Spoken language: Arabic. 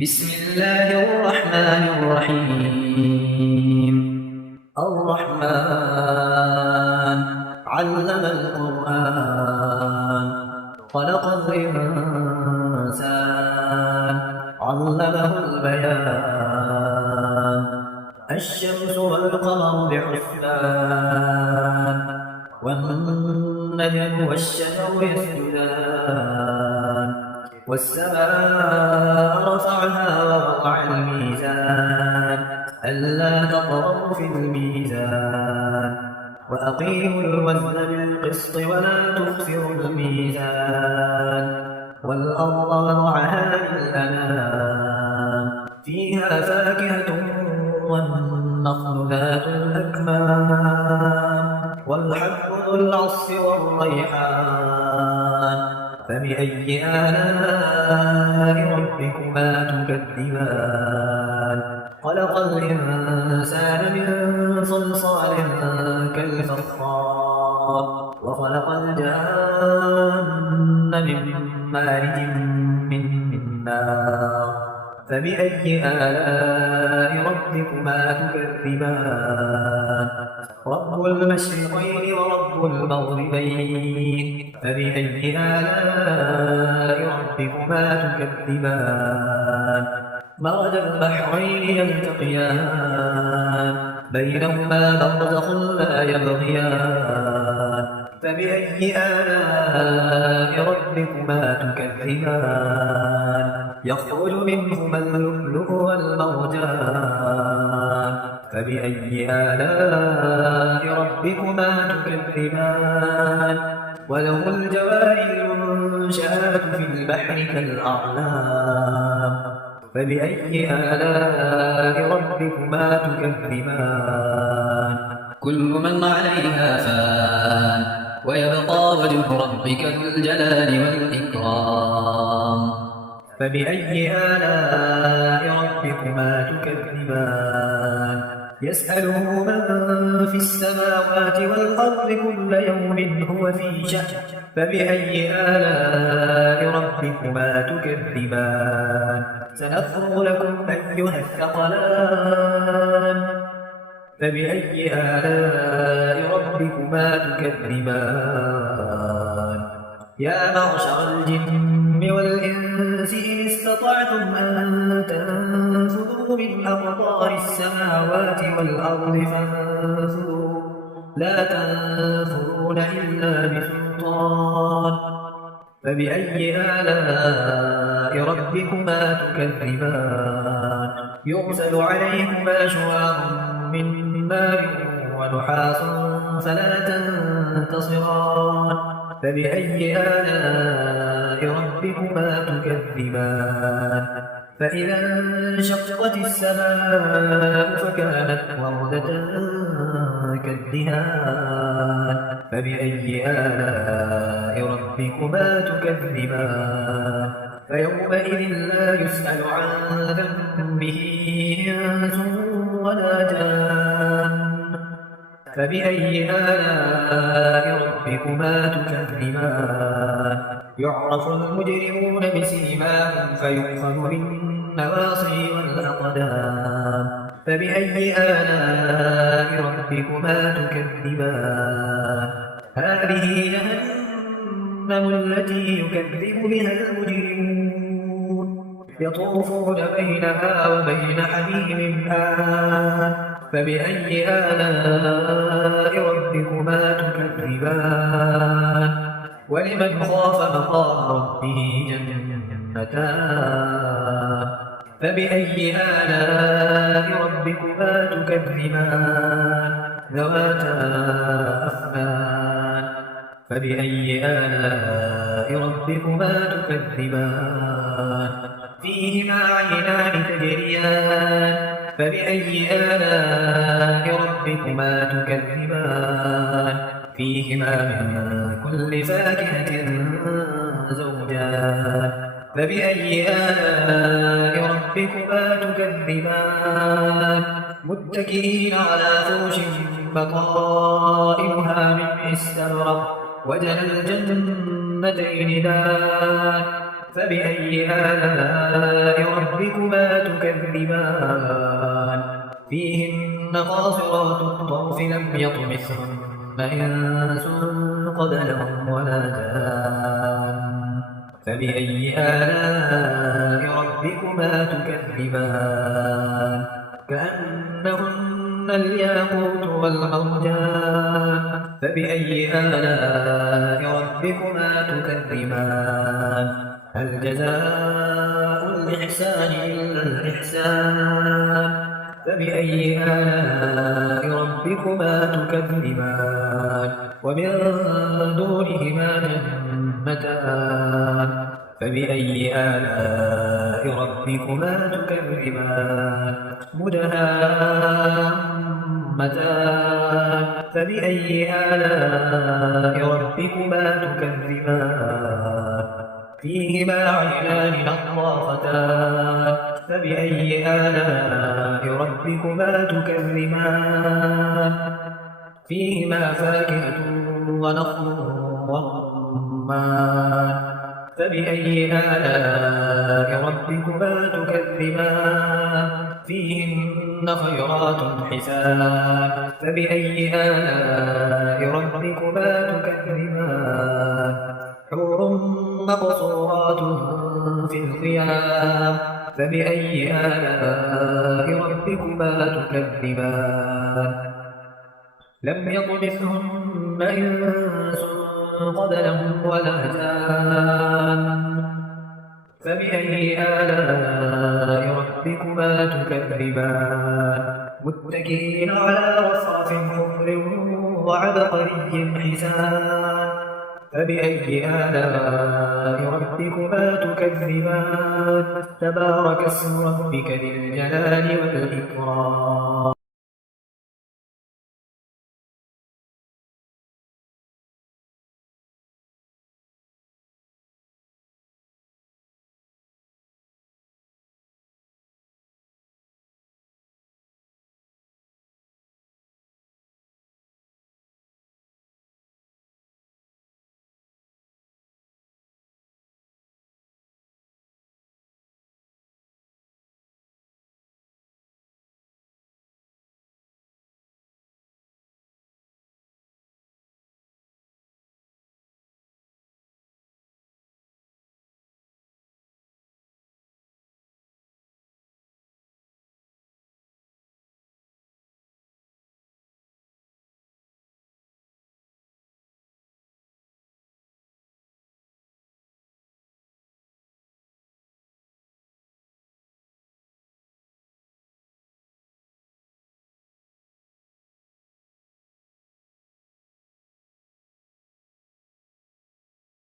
بسم الله الرحمن الرحيم. الرحمن علم القرآن خلق الإنسان علمه البيان الشمس والقمر بحسبان والنجم والشجر يسجدان والسماء رفعها ووضع الميزان ألا تطغوا في الميزان وأقيموا الوزن بالقسط ولا تخسروا الميزان والأرض وضعها للأنام فيها فاكهة والنخل ذات الأكمام والحب ذو العصف والريحان فبأي آلاء ربكما تكذبان خلق الإنسان من صلصال كالفخار وخلق الجان من مارج من نار فبأي آلاء ربكما تكذبان رب المشرقين ورب المغربين فبأي آلاء ربكما تكذبان مرج البحرين يلتقيان بينهما برزخ لا يبغيان فبأي آلاء ربكما تكذبان يخرج منهما اللؤلؤ والمرجان فبأي آلاء ربكما تكذبان وله الجوار المنشآت في البحر كالأعلام فبأي آلاء ربكما تكذبان كل من عليها فان ويبقى وجه ربك ذو الجلال والإكرام فبأي آلاء ربكما تكذبان يسأله من في السماوات والأرض كل يوم هو في شأن فبأي آلاء ربكما تكذبان سنفرغ لكم أيها الثقلان فبأي آلاء ربكما تكذبان يا معشر الجن والإنس إن استطعتم أن تنفذوا من أقطار السماوات والأرض فانفذوا لا تنفذون إلا بسلطان فبأي آلاء ربكما تكذبان يرسل عليكما شواظ من نار ونحاس فلا تنتصران فبأي آلاء ربكما تكذبان فإذا انشقت السماء فكانت وردة كالدهان فبأي آلاء ربكما تكذبان فيومئذ لا يسأل عن ذنبه إنس ولا جان فبأي آلاء ربكما تكذبان يعرف المجرمون بسيماهم فيؤخذ بالنواصي والأقدام فبأي آلاء ربكما تكذبان هذه جهنم التي يكذب بها المجرمون يطوفون بينها وبين حميم آن فبأي آلاء ربكما تكذبان ولمن خاف مقام ربه جنتان فبأي آلاء ربكما تكذبان ذواتا أفنان فبأي آلاء ربكما تكذبان فيهما عينان تجريان فبأي آلاء ربكما تكذبان فيهما من كل فاكهة زوجان فبأي آلاء ربكما تكذبان متكئين على فرش بطائنها من استبرق وجنى الجنتين دان فبأي آلاء ربكما تكذبان فيهن قاصرات الطرف لم يطمثهن إنس قبلهم ولا جان فبأي آلاء ربكما تكذبان كأنهن الياقوت والمرجان فبأي آلاء ربكما تكذبان هل جزاء الإحسان إلا الإحسان فبأي آلاء ربكما تكذبان ومن دونهما جنتان فبأي آلاء ربكما تكذبان مدهامتان فبأي آلاء ربكما تكذبان فيهما عينان نضاختان فبأي آلاء ربكما تكذبان فيهما فاكهة ونخل ورمان فبأي آلاء ربكما تكذبان فيهن خيرات حسان فبأي آلاء ربكما تكذبان حور مقصورات في الخيام فبأي آلاء ربكما تكذبان لم يطمثهن إنس قبلهم ولا جان فبأي آلاء ربكما تكذبان متكئين على رصاف خضر وعبقري حسان فبأي آلاء ربكما تكذبان تبارك اسم ربك ذي الجلال والإكرام